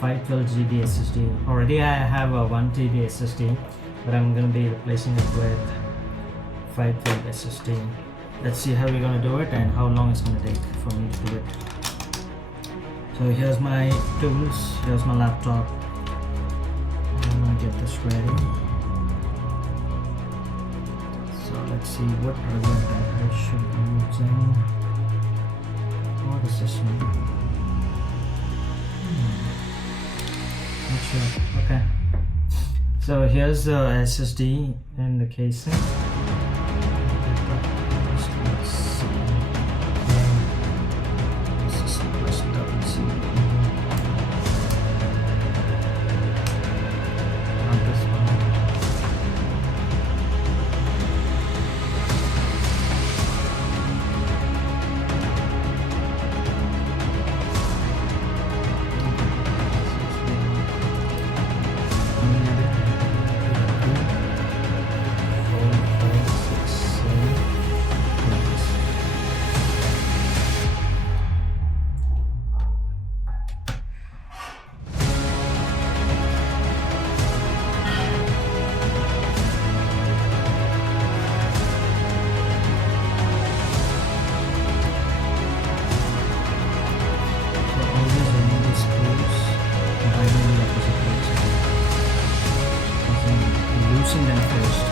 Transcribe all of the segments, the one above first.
512 GB SSD. Already I have a 1 TB SSD, but I'm gonna be replacing it with 512 SSD. Let's see how we're gonna do it and how long it's gonna take for me to do it. So here's my tools, here's my laptop. I'm gonna get this ready. So let's see what ribbon that I should be using. What is this one? Not sure. Okay. So here's the SSD in the casing. Let's see. This is press double C. Not this one. Loosen them first.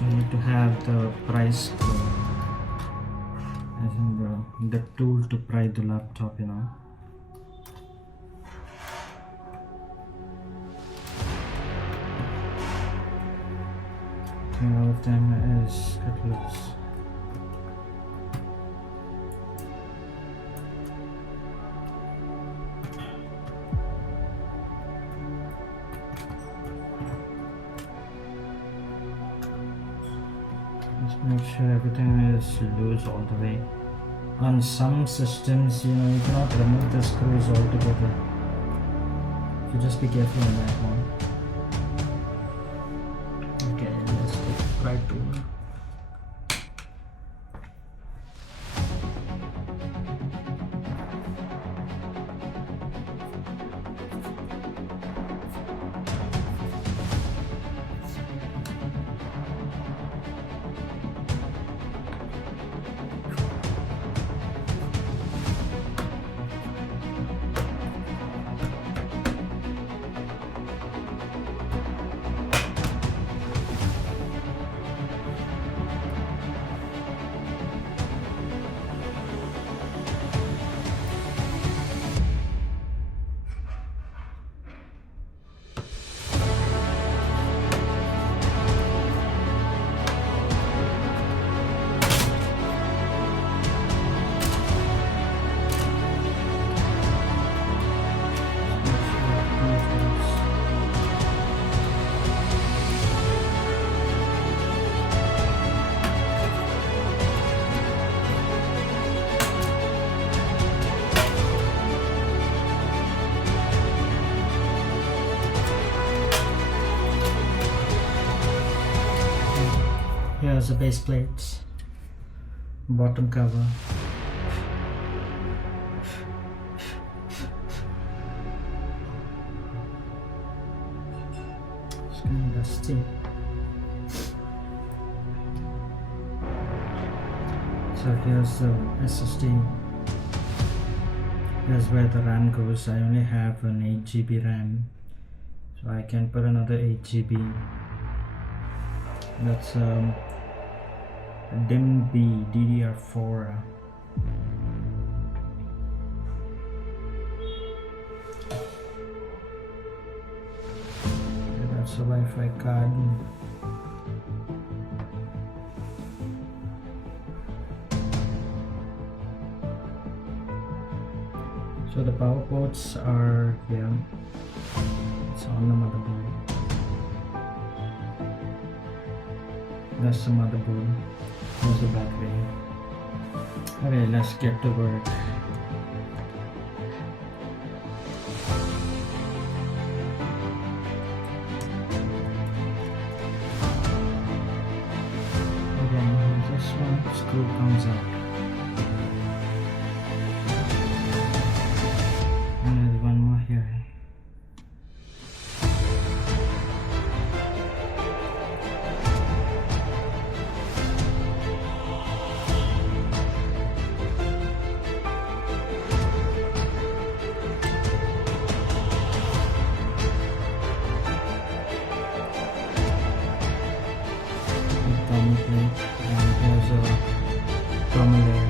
You need to have the price code, as in the tool to pry the laptop, you know. All of them is cut loose. Just make sure everything is loose all the way. On some systems, you know, you cannot remove the screws altogether. So just be careful on that one. Okay, let's take the pry tool. Here's the base plates, bottom cover. It's kind of dusty. So here's the SSD. Here's where the RAM goes. I only have an 8 GB RAM, so I can put another 8 GB. That's DIMM-B DDR4. That's a Wi-Fi card. So the power ports are here. It's on the motherboard. That's the motherboard. Here's the battery. Okay, let's get to work. Okay, this one screw comes out. And there's one more here. Thumb plate, and here's a thumb layer.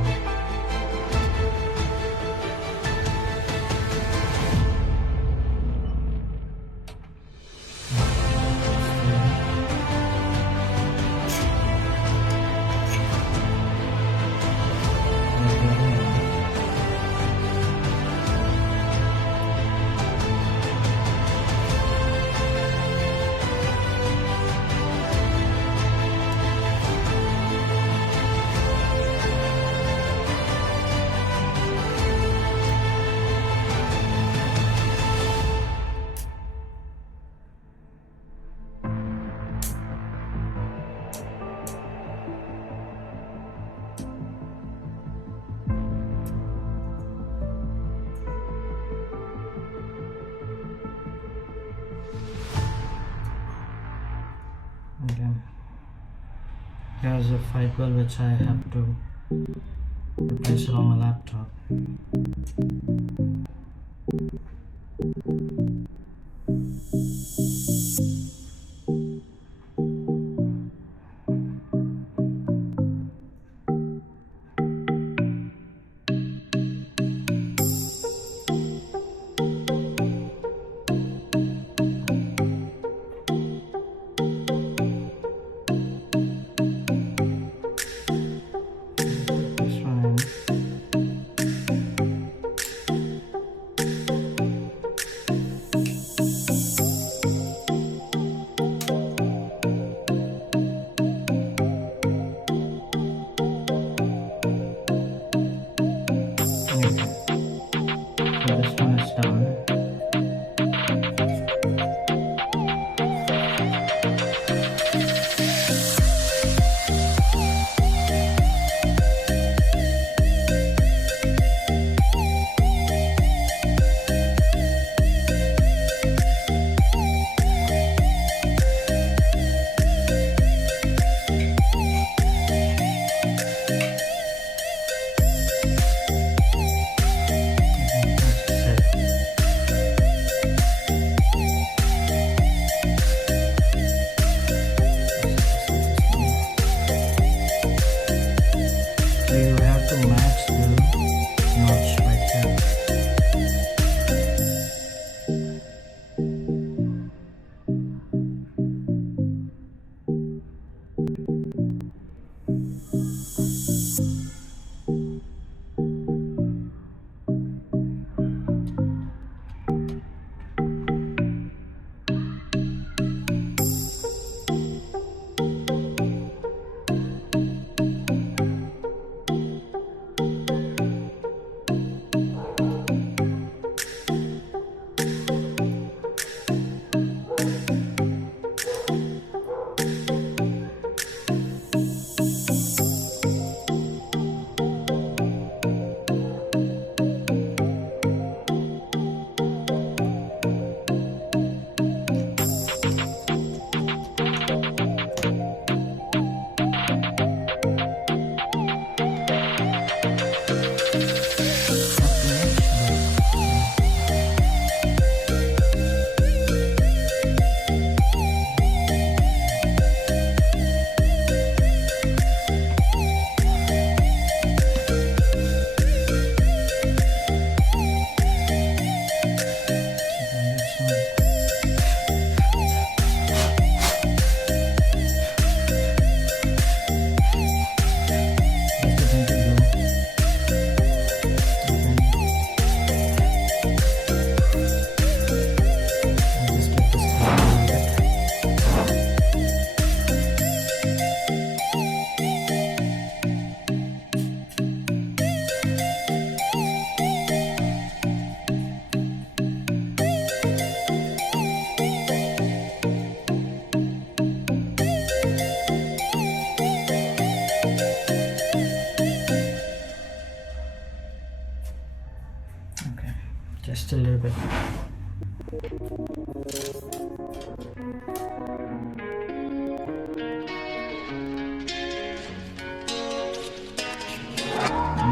Okay. Here's a fiber which I have to replace it on my laptop. This one in.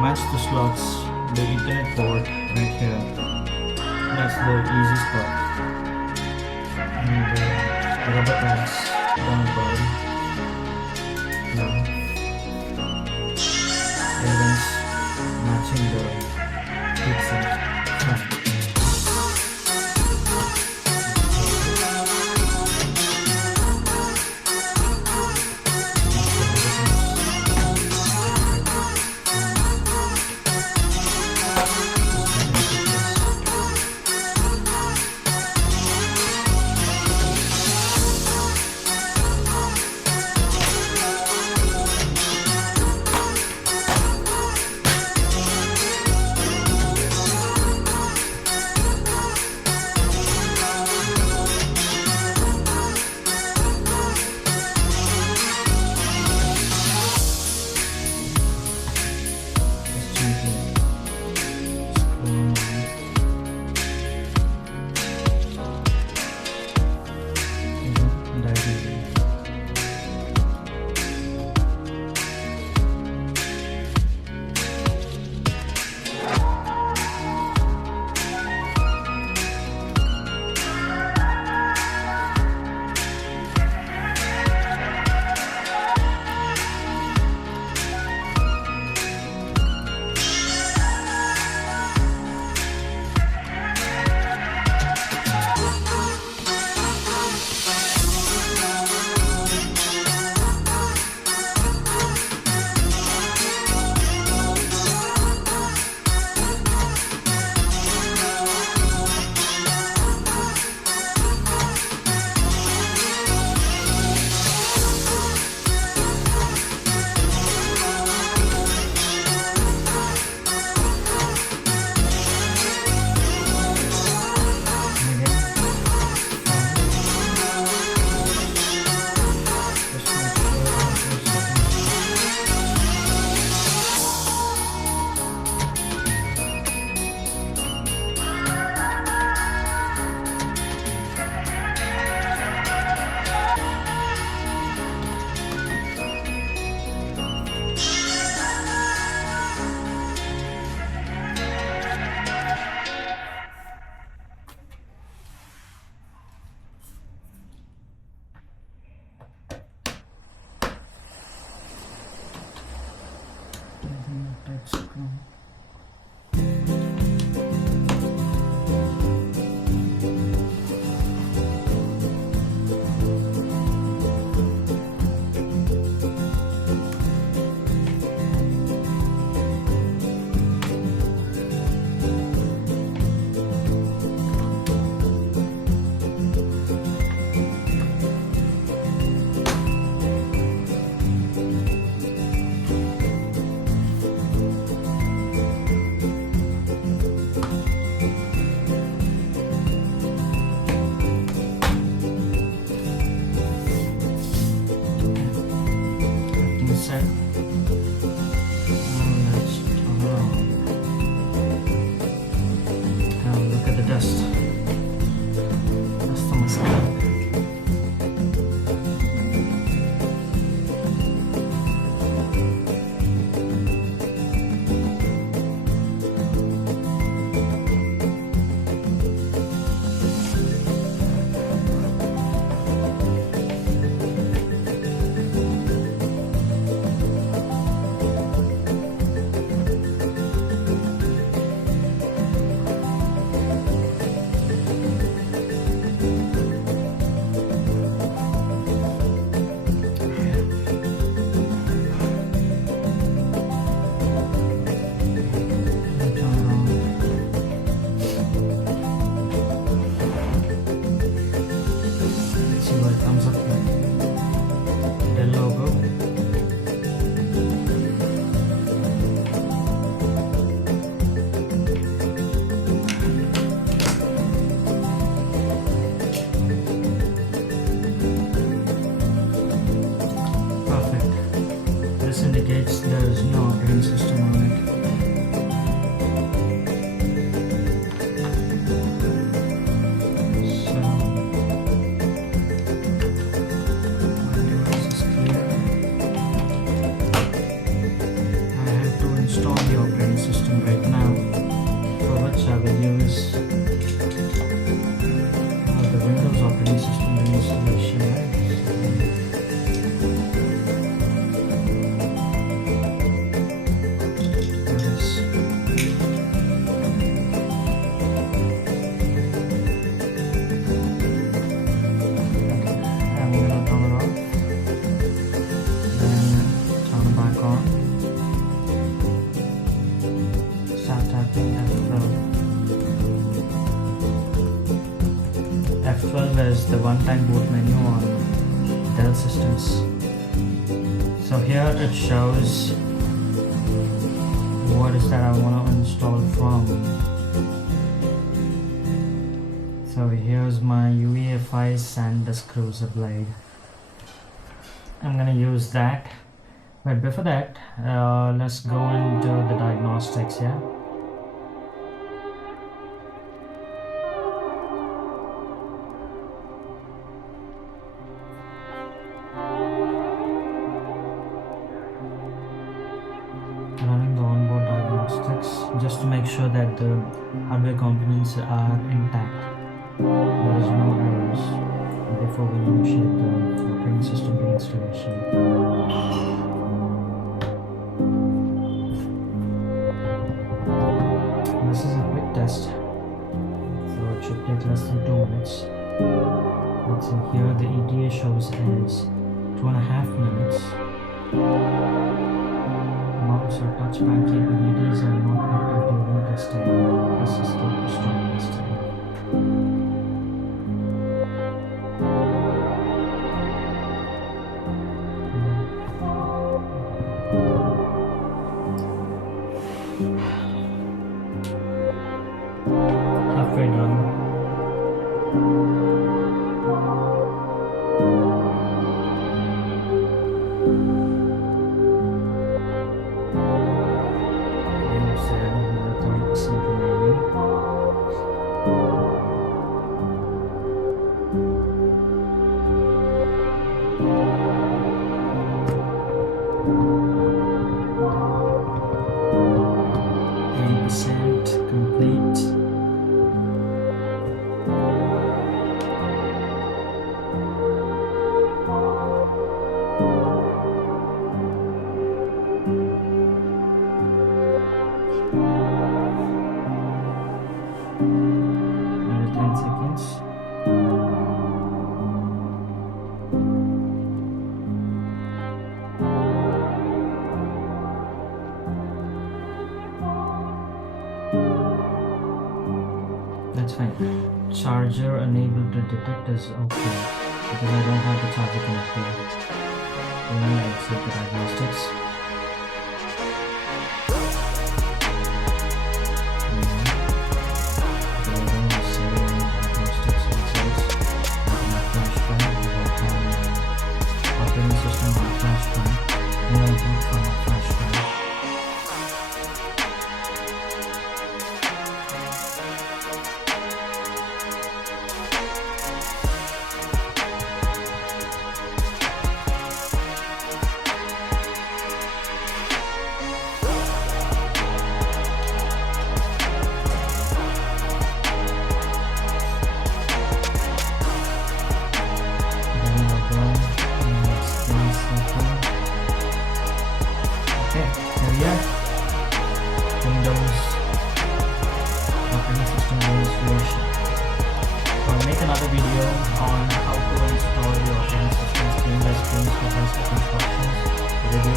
match the slots, the Ethernet port right here. That's the easy spot. And the rubber pads down the bottom. Now, everyone's matching the heatsink front. indicates there is no operating system on it. So my device is clear. I have to install the operating system right now, for which I will use the Windows operating system installation. F12 is the one-time boot menu on Dell systems. So here it shows what is that I want to install from. So here's my UEFI SanDisk Cruiser blade. I'm gonna use that, but before that, let's go and do the diagnostics. Yeah. Running the onboard diagnostics just to make sure that the hardware components are intact. There is no errors before we initiate the operating system reinstallation. This is a quick test, so it should take less than 2 minutes. Let's see, here the ETA shows as 2.5 minutes. Mouse or touchpad capabilities are not active during testing. This is the strong testing. Halfway done. Complete. Another 10 seconds. That's fine. Charger unable to detect is okay because I don't have the charger connected. Only I exit the diagnostics. Operating system on flash drive. No input from a flash drive. Windows operating system installation. So I'll make another video on how to install the operating system screen by screen step-by-step instructions, review